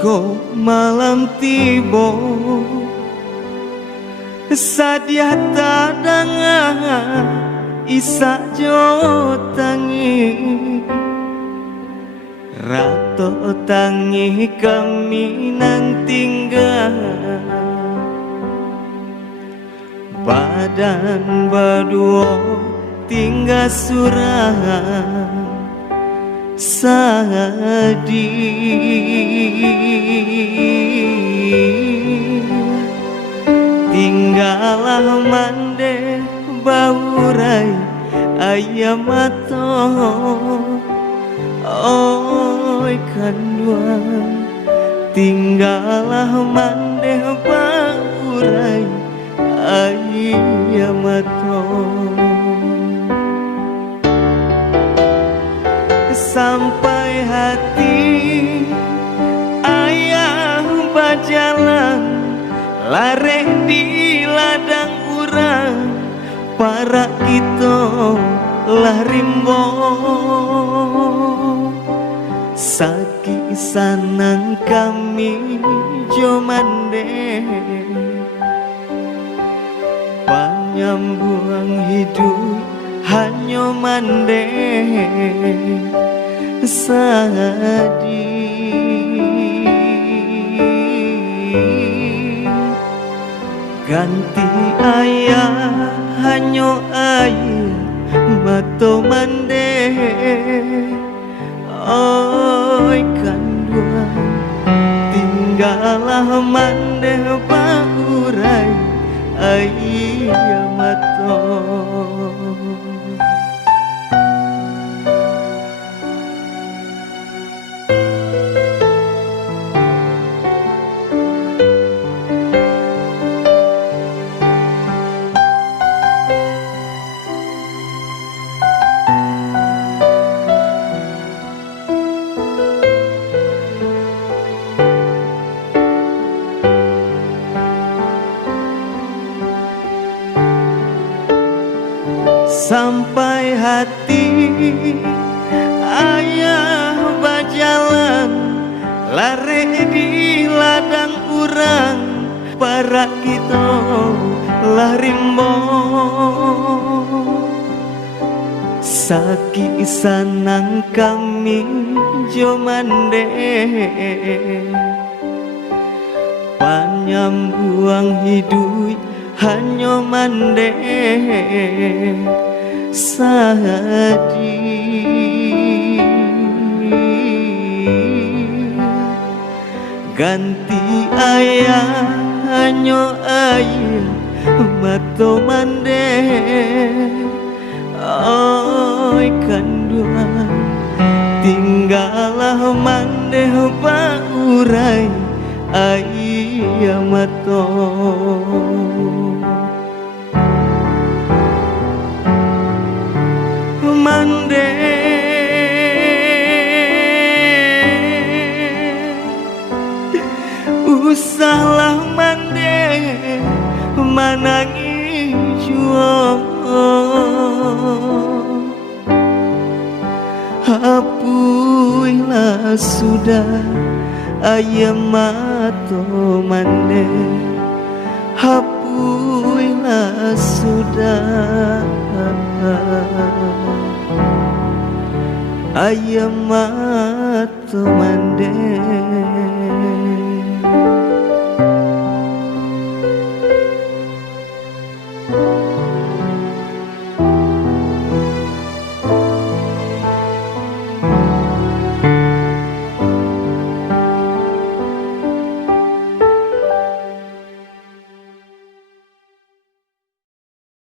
Ko malam tiba sadia tadangan isa jo tangi rato tangi kami nang tinggal badan berdua tinggal surah sadih tinggalah mande baurai ayam mato oi kanduan tinggalah mande baurai ayam mato sampai hati ayah berjalan lare di ladang urang para kita lah rimbo saki sanang kami jomande panyambuang hidup hanya mande sadih ganti ayah hanya ayah mato mande oi kanduan tinggalah mande baurai ayah mato sampai hati ayah berjalan lari di ladang urang para kita lah rimbo saki sanang kami jomande panyambuang hidup hanya mande sadih ganti ayah hanya ayah mato mande oi kanduan tinggalah mande baurai ayah mato mande usahlah mande manangi juang hapuilah sudah ayam mato mande hapuilah sudah ayam mato mande